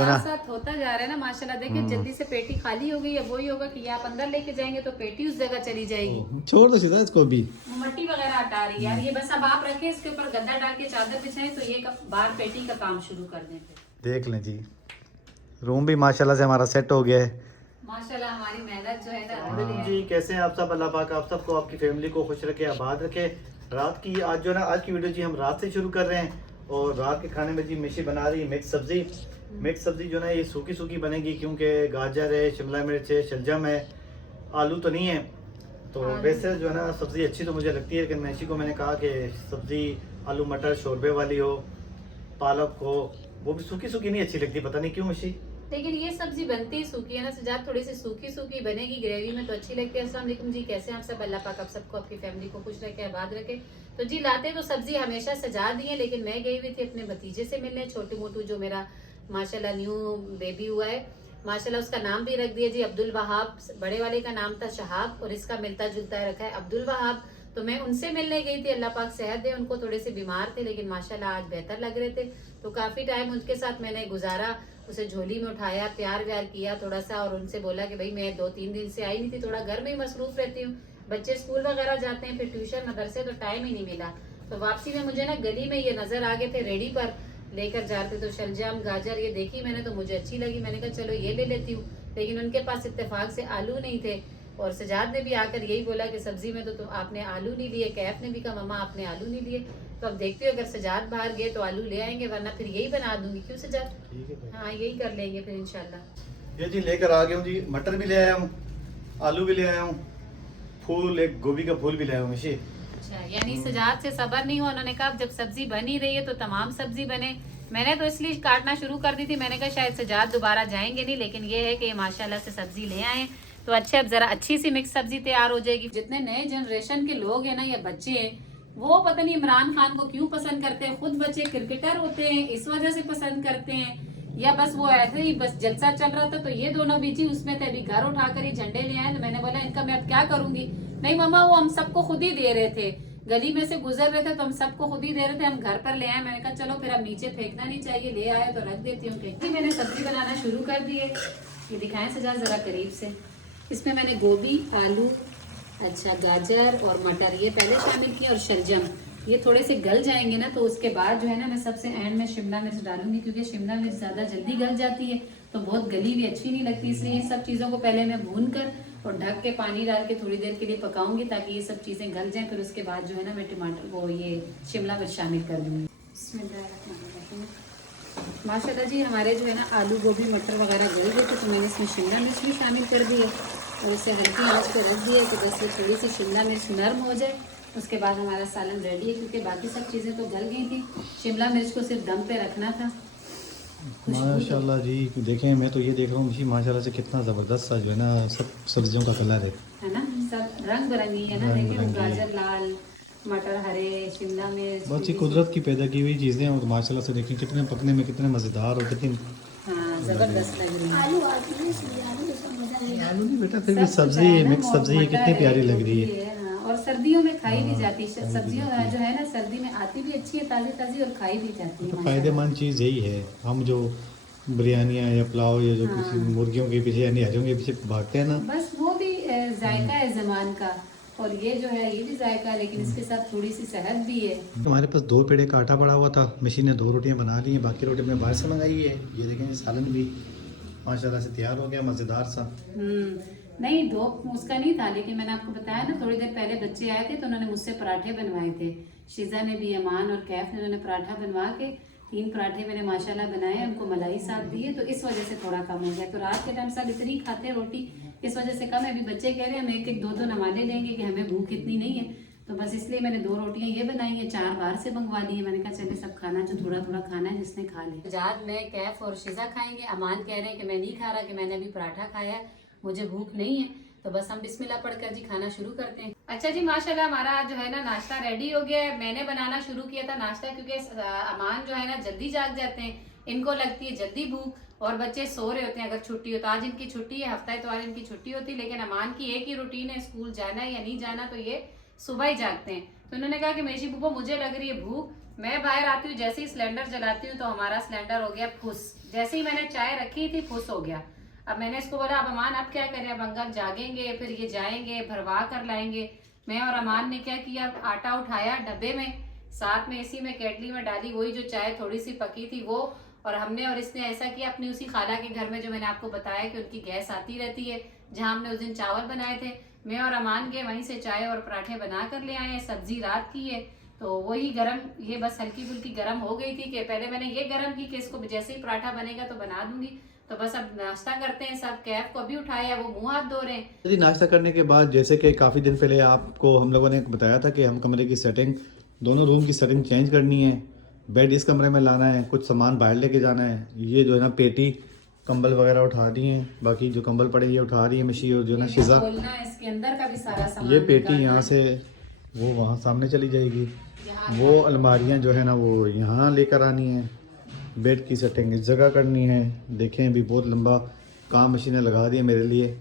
साथ साथ होता जा रहा है ना माशाल्लाह। देखिए जल्दी से पेटी खाली हो गई। अब वही होगा कि आप अंदर लेके जाएंगे तो पेटी उस जगह चली जाएगी। छोड़ दो सीधा इसको भी। मट्टी वगैरह हटा रही है यार ये। बस अब आप रखें इसके ऊपर गद्दा डाल के चादर बिछाएं तो ये बाहर पेटी का काम शुरू कर दें। देख लें जी, रूम भी माशाल्लाह से हमारा सेट हो गया है। माशाल्लाह हमारी मेहनत जो है ना। जी कैसे हैं आप सब? अल्लाह पाक आप सबको, आपकी फैमिली को खुश रखे, आबाद रखे। रात की आज जो है ना, आज की वीडियो जी हम रात से शुरू कर रहे हैं। और रात के खाने में जी मिशी बना रही है मिक्स सब्जी। मिक्स सब्जी जो है ये सूखी सूखी बनेगी, क्योंकि गाजर है, शिमला मिर्च है, शलजम है, आलू तो नहीं है। तो वैसे जो है ना सब्जी अच्छी तो मुझे लगती है, लेकिन मैशी को मैंने कहा कि सब्जी आलू मटर शोरबे वाली हो, पालक हो, वो भी सूखी सूखी नहीं अच्छी लगती, पता नहीं क्यों मिशी। लेकिन ये सब्जी बनती ही सूखी है ना सजाद, थोड़ी सी सूखी सूखी बनेगी, ग्रेवी में तो अच्छी लगती है। अस्सलाम वालेकुम जी, कैसे हैं आप सब? अल्लाह पाक आप सबको, आपकी फैमिली को खुश रखे, आबाद रखे। तो जी लाते तो सब्जी हमेशा सजा दी है, लेकिन मैं गई हुई थी अपने भतीजे से मिलने, छोटू मोटू जो मेरा माशाल्लाह न्यू बेबी हुआ है माशाल्लाह। उसका नाम भी रख दिया जी अब्दुल वहाब। बड़े वाले का नाम था शहाब और इसका मिलता जुलता रखा है अब्दुल वहाब। तो मैं उनसे मिलने गई थी, अल्लाह पाक सेहत दे उनको। थोड़े से बीमार थे लेकिन माशाल्लाह आज बेहतर लग रहे थे। तो काफी टाइम उनके साथ मैंने गुजारा, उसे झोली में उठाया, प्यार व्यार किया थोड़ा सा, और उनसे बोला कि भाई मैं 2-3 दिन से आई नहीं थी, थोड़ा घर में ही मसरूफ रहती हूँ, बच्चे स्कूल वगैरह जाते हैं, फिर ट्यूशन मदरसे, तो टाइम ही नहीं मिला। तो वापसी में मुझे ना गली में ये नजर आ गए थे, रेडी पर लेकर जाते। तो शलजम गाजर ये देखी मैंने तो मुझे अच्छी लगी, मैंने कहा चलो ये ले लेती हूँ। लेकिन उनके पास इत्तेफाक से आलू नहीं थे, और सजाद ने भी आकर यही बोला कि सब्जी में तो आपने आलू नहीं लिए। कैफ ने भी कहा मम्मा आपने आलू नहीं लिए। तो अब देखती हूँ अगर सजाद बाहर गए तो आलू ले आएंगे, वरना फिर यही बना दूंगी। क्यों सजाद? हाँ यही कर लेंगे फिर इंशाल्लाह। ये जी लेकर आ गया हूँ जी, मटर भी ले आया हूँ, आलू भी ले आया हूँ, फूल एक गोभी का फूल भी ले आया हूँ मिशी। अच्छा, यानी सजाद से सबर नहीं हुआ। उन्होंने कहा जब सब्जी बन ही रही है तो तमाम सब्जी बने। मैंने तो इसलिए काटना शुरू कर दी थी, मैंने कहा शायद सजाद दोबारा जाएंगे नहीं, लेकिन ये है कि माशाल्लाह से सब्जी ले आए तो अच्छे। अब जरा अच्छी सी मिक्स सब्जी तैयार हो जाएगी। जितने नए जनरेशन के लोग हैं ना या बच्चे हैं, वो पता नहीं इमरान खान को क्यों पसंद करते हैं। खुद बच्चे क्रिकेटर होते हैं इस वजह से पसंद करते हैं, या बस वो ऐसे ही बस जलसा चल रहा था तो ये दोनों बीजी उसमें थे। अभी घर उठाकर ही झंडे ले आए तो मैंने बोला इनका मैं अब क्या करूंगी। नहीं मम्मा वो हम सबको खुद ही दे रहे थे, गली में से गुजर रहे थे तो हम सबको खुद ही दे रहे थे, हम घर पर ले आए। मैंने कहा चलो फिर अब नीचे फेंकना नहीं चाहिए, ले आए तो रख देती हूँ। जी मैंने सब्जी बनाना शुरू कर दी है, ये दिखाएं सजा जरा करीब से। इसमें मैंने गोभी, आलू, अच्छा गाजर और मटर ये पहले शामिल किया, और शलजम ये थोड़े से गल जाएंगे ना तो उसके बाद जो है ना मैं सबसे एंड में शिमला मिर्च डालूंगी, क्योंकि शिमला मिर्च ज़्यादा जल्दी गल जाती है तो बहुत गली भी अच्छी नहीं लगती। इसलिए इन सब चीज़ों को पहले मैं भून कर और ढक के पानी डाल के थोड़ी देर के लिए पकाऊंगी, ताकि ये सब चीज़ें गल जाएं। फिर उसके बाद जो है ना मैं टमाटर वो ये शिमला मिर्च शामिल कर दूँगी। माशाल्लाह जी हमारे जो है ना आलू गोभी मटर वगैरह गल गए थे तो मैंने इसमें शिमला मिर्च भी शामिल कर दी है, और इसे हल्की आंच पर रख दिया कि बस ये थोड़ी सी शिमला मिर्च नरम हो जाए। उसके बाद हमारा सालन रेडी है, क्योंकि बाकी सब चीज़ें तो गल गई थी, शिमला मिर्च को सिर्फ दम पे रखना था। माशाल्लाह जी देखें, मैं तो ये देख रहा हूँ मिशी माशाल्लाह से कितना ज़बरदस्त सा जो है ना सब सब्जियों का कलर है ना, सब रंग बिरंगी है ना। देखिए वो गाजर लाल, मटर हरे, शिमला मिर्च, बहुत सी कुदरत की पैदा की हुई चीज़ें हैं, और माशाल्लाह से देखें कितने पकने में कितने मज़ेदार और कितनी। हाँ जबरदस्त लग रही है। आलू नहीं बेटा, फिर भी सब्जी है, मिक्स सब्जी है, कितनी प्यारी लग रही है। हाँ, और सर्दियों में खाई भी जाती है सब्जियों जो है ना, सर्दी में आती भी अच्छी है ताज़ी ताज़ी, और खाई भी जाती है। तो फ़ायदेमंद चीज़ यही है। हम जो बिरयानियाँ या पुलाव या जो किसी मुर्गियों के पीछे या निहारियों के पीछे भागते हैं ना, बस वो भी जायका है ज़मान का, और ये जो है ये भी जायका है, लेकिन इसके साथ थोड़ी सी सेहत भी है। हमारे पास 2 पेड़े का आटा पड़ा हुआ था, मशीन ने 2 रोटियां बना ली हैं, बाकी रोटी हमने बाहर से मंगाई है। ये देखें सालन भी माशाल्लाह से तैयार हो गया, मज़ेदार सा। नहीं दो उसका नहीं था, लेकिन मैंने आपको बताया ना थोड़ी देर पहले बच्चे आए थे तो उन्होंने मुझसे पराठे बनवाए थे। शीज़ा ने भी, अमान और कैफ ने, उन्होंने पराठा बनवा के 3 पराठे मैंने माशाल्लाह बनाए, उनको मलाई साथ दी है, तो इस वजह से थोड़ा कम हो गया। तो रात के टाइम सब इतनी खाते रोटी, इस वजह से कम है। अभी बच्चे कह रहे हैं हम 1-1 2-2 नवाले लेंगे कि हमें भूख इतनी नहीं है, तो बस इसलिए मैंने 2 रोटियां ये बनाई है, 4 बाहर से मंगवा ली है। मैंने कहा चले सब खाना जो थोड़ा थोड़ा खाना है जिसने खा ले। आजाद में कैफ और शीज़ा खाएंगे, अमान कह रहे हैं कि मैं नहीं खा रहा, कि मैंने अभी पराठा खाया है, मुझे भूख नहीं है। तो बस हम बिस्मिल्लाह पढ़कर जी खाना शुरू करते हैं। अच्छा जी माशाल्लाह हमारा जो है ना नाश्ता रेडी हो गया है। मैंने बनाना शुरू किया था नाश्ता, क्योंकि अमान जो है ना जल्दी जाग जाते हैं, इनको लगती है जल्दी भूख, और बच्चे सो रहे होते हैं अगर छुट्टी हो तो। आज इनकी छुट्टी है, हफ्ता इतवार इनकी छुट्टी होती है, लेकिन अमान की एक ही रूटीन है, स्कूल जाना है या नहीं जाना, तो ये सुबह ही जागते हैं। तो उन्होंने कहा कि मेशी बुब्बो मुझे लग रही है भूख, मैं बाहर आती हूँ, जैसे ही सिलेंडर जलाती हूँ तो हमारा सिलेंडर हो गया फुस। जैसे ही मैंने चाय रखी थी फुस हो गया। अब मैंने इसको बोला, अब अमान अब क्या करें, अब अंकल जागेंगे, फिर ये जाएंगे भरवा कर लाएंगे। मैं और अमान ने क्या किया, आटा उठाया डब्बे में, साथ में इसी में केटली में डाली वही जो चाय थोड़ी सी पकी थी वो, और हमने और इसने ऐसा किया अपनी उसी खाला के घर में जो मैंने आपको बताया कि उनकी गैस आती रहती है, जहाँ हमने उस दिन चावल बनाए थे, मैं और अमान गए वहीं से चाय और पराठे बना कर ले आए। सब्जी रात की है तो वही गरम, ये बस हल्की फुल्की गरम हो गई थी कि पहले मैंने ये गरम की कि इसको जैसे ही पराठा बनेगा तो बना दूंगी। तो बस अब नाश्ता करते हैं सब। कैफ को अभी उठाया, वो मुंह हाथ धो रहे हैं। जी नाश्ता करने के बाद जैसे कि काफ़ी दिन पहले आपको हम लोगों ने बताया था कि हम कमरे की सेटिंग, दोनों रूम की सेटिंग चेंज करनी है। बेड इस कमरे में लाना है, कुछ सामान बाहर लेके जाना है। ये जो है ना पेटी कंबल वगैरह उठा दी हैं, बाकी जो कंबल पड़े ये उठा रही है मशी, और जो है ना शिजा, खोलना है इसके अंदर का भी सारा सामान। ये पेटी यहाँ से वो वहाँ सामने चली जाएगी। वो अलमारियाँ जो है ना वो यहाँ लेकर आनी है। बेड की सेटिंग इस जगह करनी है। देखें अभी बहुत लंबा काम मशीनें लगा दी है मेरे लिए।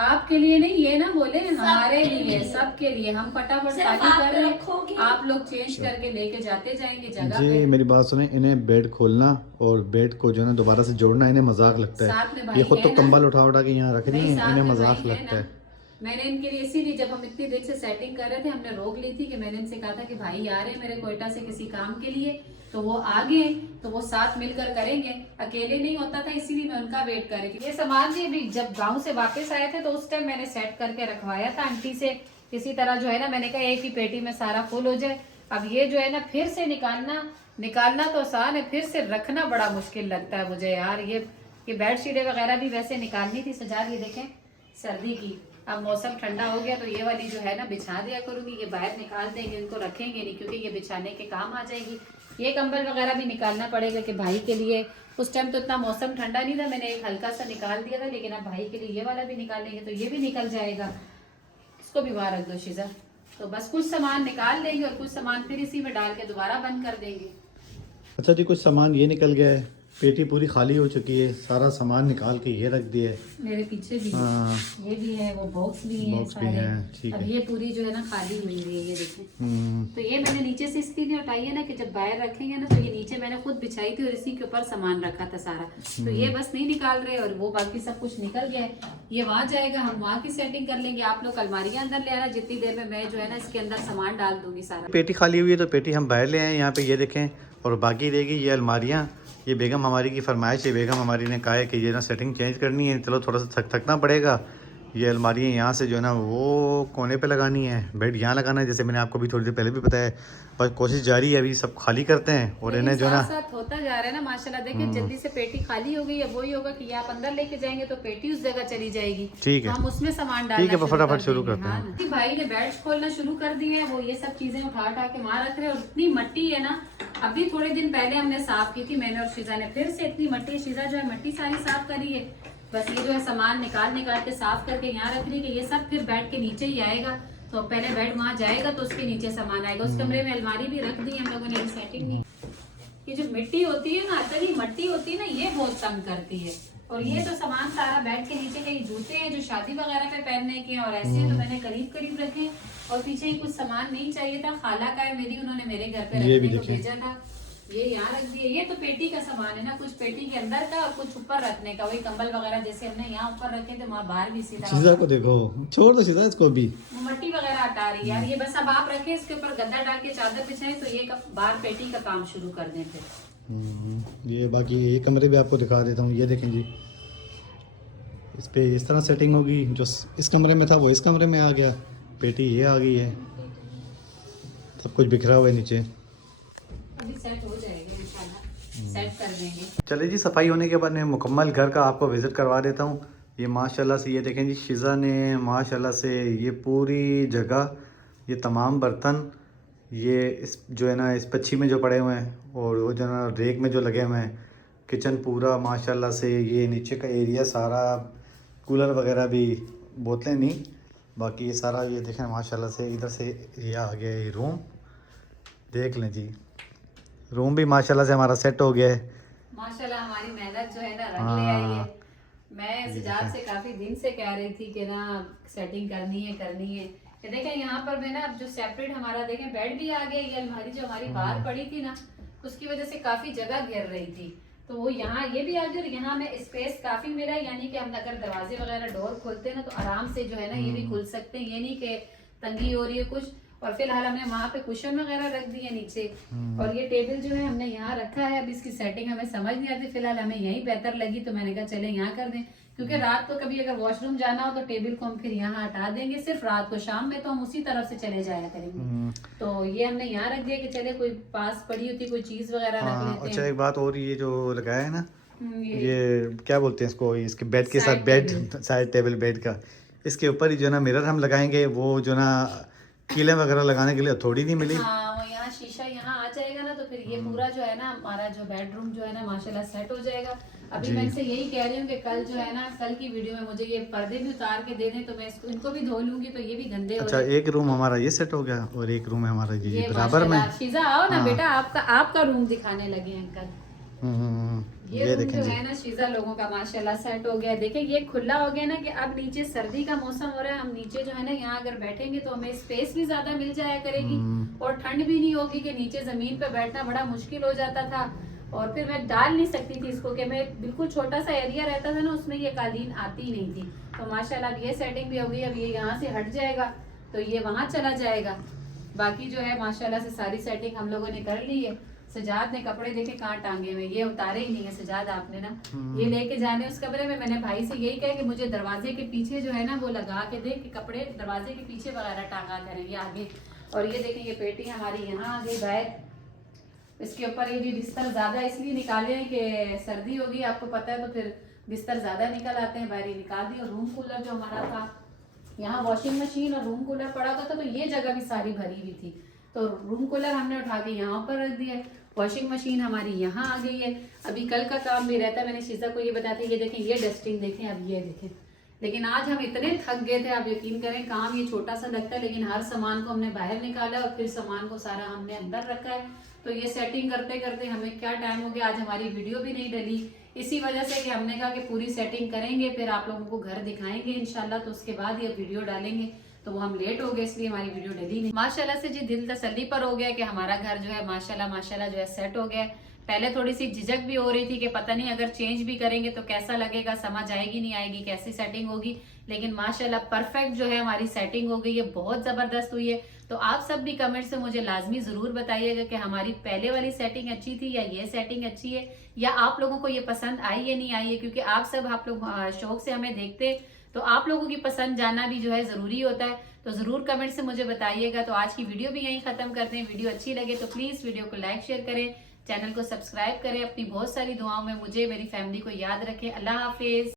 आपके लिए नहीं, ये ना बोले हमारे लिए, सबके लिए। हम फटाफट खाली कर रहे हैं, आप लोग चेंज करके लेके जाते जाएंगे जगह जी पे। मेरी बात सुने, इन्हें बेड खोलना और बेड को जो है ना दोबारा से जोड़ना इन्हें मजाक लगता साथ में है। भाई ये खुद है तो ना। कंबल उठा उठा के यहाँ रख रही नहीं, हैं, साथ इन्हें में मजाक भाई है लगता ना। है। मैंने इनके लिए इसीलिए जब हम इतनी देर से सेटिंग कर रहे थे हमने रोक ली थी कि मैंने इनसे कहा था कि भाई आ रहे हैं मेरे कोयटा से किसी काम के लिए, तो वो आ गए तो वो साथ मिलकर करेंगे, अकेले नहीं होता था, इसीलिए मैं उनका वेट कर रही थी। ये सामान जी अभी जब गांव से वापस आए थे तो उस टाइम मैंने सेट करके रखवाया था आंटी से किसी तरह, जो है ना मैंने कहा एक ही पेटी में सारा फुल हो जाए। अब ये जो है ना फिर से निकालना तो आसान है, फिर से रखना बड़ा मुश्किल लगता है मुझे यार। ये बेडशीटें वगैरह भी वैसे निकालनी थी सजा, ये देखें सर्दी की, अब मौसम ठंडा हो गया तो ये वाली जो है ना बिछा दिया करूंगी। ये बाहर निकाल देंगे, इनको रखेंगे नहीं क्योंकि ये बिछाने के काम आ जाएगी। ये कंबल वगैरह भी निकालना पड़ेगा कि भाई के लिए, उस टाइम तो इतना मौसम ठंडा नहीं था, मैंने एक हल्का सा निकाल दिया था, लेकिन अब भाई के लिए ये वाला भी निकाल लेंगे तो ये भी निकल जाएगा। इसको भी बाहर रख दो शिजा। तो बस कुछ सामान निकाल लेंगे और कुछ सामान फिर इसी में डाल के दोबारा बंद कर देंगे। अच्छा जी, कुछ सामान ये निकल गया है, पेटी पूरी खाली हो चुकी है, सारा सामान निकाल के ये रख दिया है। मेरे पीछे भी हाँ। ये भी है, वो बॉक्स भी है बॉक्स भी सारे। हैं, ठीक अब है। ये पूरी जो है ना खाली हुई है, ये देखें। तो ये मैंने नीचे से इसलिए हटाई है ना कि जब बाहर रखेंगे ना तो ये नीचे मैंने खुद बिछाई थी और इसी के ऊपर सामान रखा था सारा, तो ये बस नहीं निकाल रहे और वो बाकी सब कुछ निकल गया है। ये वहाँ जाएगा, हम वहाँ की सेटिंग कर लेंगे। आप लोग अलमारियाँ अंदर ले आना, जितनी देर में मैं जो है ना इसके अंदर सामान डाल दूंगी सारा। पेटी खाली हुई है तो पेटी हम बाहर ले आए यहाँ पे, ये देखें। और बाकी रहेगी ये अलमारियाँ, ये बेगम हमारी की फरमाइश है। बेगम हमारी ने कहा है कि ये ना सेटिंग चेंज करनी है, चलो थोड़ा सा थकना पड़ेगा। ये अलमारियाँ यहाँ से जो है ना वो कोने पे लगानी है, बेड यहाँ लगाना है, जैसे मैंने आपको भी थोड़ी देर पहले भी बताया। पर कोशिश जारी है, अभी सब खाली करते हैं और इन्हें जो है ना साथ होता जा रहा है ना माशाल्लाह। देखिए जल्दी से पेटी खाली हो गई। अब वही होगा कि आप अंदर लेके जाएंगे तो पेटी उस जगह चली जाएगी, ठीक है, हम उसमें सामान डालना ठीक है, फटाफट शुरू करते हैं। हाँ। भाई ने बेड खोलना शुरू कर दिए है, वो ये सब चीजें उठा के वहाँ रख रहे हैं। और इतनी मट्टी है ना, अभी थोड़े दिन पहले हमने साफ की थी मैंने और शिजा ने, फिर से इतनी मट्टी, शिजा जो है मट्टी सारी साफ करी है। बस ये जो है सामान निकाल के साफ करके यहाँ रख रही है कि ये सब फिर बेड के नीचे ही आएगा। तो पहले बेड वहाँ जाएगा तो उसके नीचे सामान आएगा। उस कमरे में अलमारी भी रख दी हम लोगों ने, सेटिंग नहीं। ये जो मिट्टी होती है ना, असल ही मट्टी होती है ना, ये बहुत तंग करती है। और ये तो सामान सारा बेड के नीचे के जूते हैं जो शादी वगैरह पे पहनने के और ऐसे तो मैंने करीब रखे। और पीछे ही कुछ सामान नहीं चाहिए था, खाला का है मेरी, उन्होंने मेरे घर पे रखने को भेजा था, ये यहाँ रख दिए। ये तो पेटी का सामान है ना, कुछ पेटी के अंदर का और कुछ ऊपर रखने का, वही कंबल वगैरह जैसे हमने यहाँ ऊपर रखे थे वहाँ बाहर भी इसी तरह। सीधा को देखो, छोड़ दो सीधा इसको भी, वो मट्टी वगैरह हटा रही है यार। ये बस अब आप रखें, इसके ऊपर गद्दा डाल के चादर बिछाएं तो ये बाहर पेटी का काम शुरू कर दें फिर। ये बाकी ये कमरे भी आपको दिखा देता हूँ। ये देखें जी, इस पे इस तरह सेटिंग होगी, जो इस कमरे में था वो इस कमरे में आ गया, पेटी ये आ गई है, सब कुछ बिखरा हुआ है नीचे। अभी सेट हो जाएगा इंशाल्लाह, सेट कर देंगे। चलिए जी, सफाई होने के बाद मैं मुकम्मल घर का आपको विज़िट करवा देता हूँ। ये माशाल्लाह से ये देखें जी, शिजा ने माशाल्लाह से ये पूरी जगह, ये तमाम बर्तन, ये इस जो है ना इस पच्छी में जो पड़े हुए हैं और वो जो है ना रेक में जो लगे हुए हैं, किचन पूरा माशाल्लाह से, ये नीचे का एरिया सारा, कूलर वगैरह भी, बोतलें नहीं, बाकी ये सारा ये देखें माशाल्लाह से। इधर से ये आ गया ये रूम, देख लें जी, रूम भी माशाल्लाह से हमारा सेट हो गया है। माशाल्लाह हमारी मेहनत जो है ना रंग ले आई है। मैं सिजाद से काफी दिन से कह रही थी कि ना सेटिंग करनी है, ये देखें यहाँ पर भी ना अब जो सेपरेट हमारा देखें बेड भी आ गया, ये अलमारी जो हमारी बाहर पड़ी थी ना उसकी वजह से काफी जगह घेर रही थी, तो वो यहाँ ये भी आ गया और यहाँ में स्पेस काफी मिला, यानी कि हम अगर दरवाजे वगैरह डोर खोलते हैं ना तो आराम से जो है ना ये भी खुल सकते हैं, ये नहीं कि तंगी हो रही है कुछ। और फिलहाल हमने वहाँ पे कुशन वगैरह रख दिए नीचे, और ये टेबल जो है हमने यहाँ रखा है। अब इसकी सेटिंग हमें समझ नहीं आती, फिलहाल हमें यही बेहतर लगी तो मैंने कहा चले यहाँ कर दें, क्योंकि रात को कभी अगर वॉशरूम जाना हो तो टेबल को हम फिर यहाँ हटा देंगे, सिर्फ रात को, शाम में तो हम उसी तरफ से चले जाया करेंगे। तो ये हमने यहाँ रख दिया कि चले कोई पास पड़ी होती कोई चीज वगैरह रख लेते अच्छा हैं। एक बात और, ये जो लगाया है ना ये ये क्या बोलते हैं इसको, इसके बेड के साथ Side bed side table bed का, इसके ऊपर ही जो है ना मिरर हम लगाएंगे, वो जो ना कीले वगैरह लगाने के लिए थोड़ी नहीं मिली। हाँ वो यहाँ शीशा यहाँ आ जाएगा ना तो फिर ये पूरा जो है ना हमारा जो बेडरूम जो है ना माशाल्लाह सेट हो जाएगा। अभी जी। मैं इनसे यही कह रही हूँ कि कल जो है ना कल की वीडियो में मुझे ये पर्दे भी उतार के दे दें तो मैं इनको भी धो लूंगी, तो ये भी गंदे हो अच्छा रहे हैं। एक रूम हमारा ये सेट हो गया और एक रूम है हमारा ये ये बराबर में। माशाल्लाह शीजा आओ ना हाँ। बेटा, आपका रूम दिखाने लगे हैं अंकल। ये रूम देखें जो जी। है ना शीजा लोगों का माशाल्लाह सेट हो गया। देखिए ये खुला हो गया ना कि अब नीचे सर्दी का मौसम हो रहा है, हम नीचे जो है ना यहाँ अगर बैठेंगे तो हमें स्पेस भी ज्यादा मिल जाया करेगी और ठंड भी नहीं होगी कि नीचे जमीन पे बैठना बड़ा मुश्किल हो जाता था, और फिर मैं डाल नहीं सकती थी इसको कि मैं बिल्कुल छोटा सा एरिया रहता था ना उसमें ये कालीन आती ही नहीं थी। तो माशाल्लाह अब ये सेटिंग भी हो गई, अब ये यहाँ से हट जाएगा तो ये वहां चला जाएगा। बाकी जो है माशाल्लाह से सारी सेटिंग हम लोगों ने कर ली है। सजाद ने कपड़े देखे कहाँ टांगे हुए, ये उतारे ही नहीं है सजाद आपने ना, ये लेके जाने उस कमरे में। मैंने भाई से यही कहा कि मुझे दरवाजे के पीछे जो है ना वो लगा के दे कि कपड़े दरवाजे के पीछे वगैरह टांगा करें ये आगे। और ये देखें ये पेटी हमारी यहाँ आ गई बाहर, इसके ऊपर ये भी बिस्तर ज्यादा इसलिए निकाले हैं कि सर्दी होगी आपको पता है, तो फिर बिस्तर ज्यादा निकल आते हैं, बाहर ही निकाल दिए। और रूम कूलर जो हमारा था, यहाँ वॉशिंग मशीन और रूम कूलर पड़ा था तो ये जगह भी सारी भरी हुई थी, तो रूम कूलर हमने उठा के यहाँ पर रख दिया। वॉशिंग मशीन हमारी यहाँ आ गई है। अभी कल का काम भी रहता है, मैंने शीजा को ये बताया था, ये देखें ये डस्टिंग देखें, अब ये देखें। लेकिन आज हम इतने थक गए थे, आप यकीन करें काम ये छोटा सा लगता है लेकिन हर सामान को हमने बाहर निकाला और फिर सामान को सारा हमने अंदर रखा है। तो ये सेटिंग करते करते हमें क्या टाइम हो गया, आज हमारी वीडियो भी नहीं डली इसी वजह से कि हमने कहा कि पूरी सेटिंग करेंगे फिर आप लोगों को घर दिखाएंगे इंशाल्लाह, तो उसके बाद ये वीडियो डालेंगे, तो वो हम लेट हो गए इसलिए हमारी वीडियो डली नहीं। माशाल्लाह से जी दिल तसल्ली पर हो गया कि हमारा घर जो है माशाल्लाह माशाल्लाह जो है सेट हो गया। पहले थोड़ी सी झिझक भी हो रही थी कि पता नहीं अगर चेंज भी करेंगे तो कैसा लगेगा, समझ आएगी नहीं आएगी, कैसी सेटिंग होगी, लेकिन माशाल्लाह परफेक्ट जो है हमारी सेटिंग हो गई है, बहुत जबरदस्त हुई है। तो आप सब भी कमेंट से मुझे लाजमी जरूर बताइएगा कि हमारी पहले वाली सेटिंग अच्छी थी या ये सेटिंग अच्छी है, या आप लोगों को ये पसंद आई या नहीं आई है, क्योंकि आप लोग शौक से हमें देखते हैं तो आप लोगों की पसंद जानना भी जो है जरूरी होता है। तो जरूर कमेंट से मुझे बताइएगा। तो आज की वीडियो भी यहीं खत्म करते हैं। वीडियो अच्छी लगे तो प्लीज वीडियो को लाइक शेयर करें, चैनल को सब्सक्राइब करें, अपनी बहुत सारी दुआओं में मुझे मेरी फैमिली को याद रखें। अल्लाह हाफिज।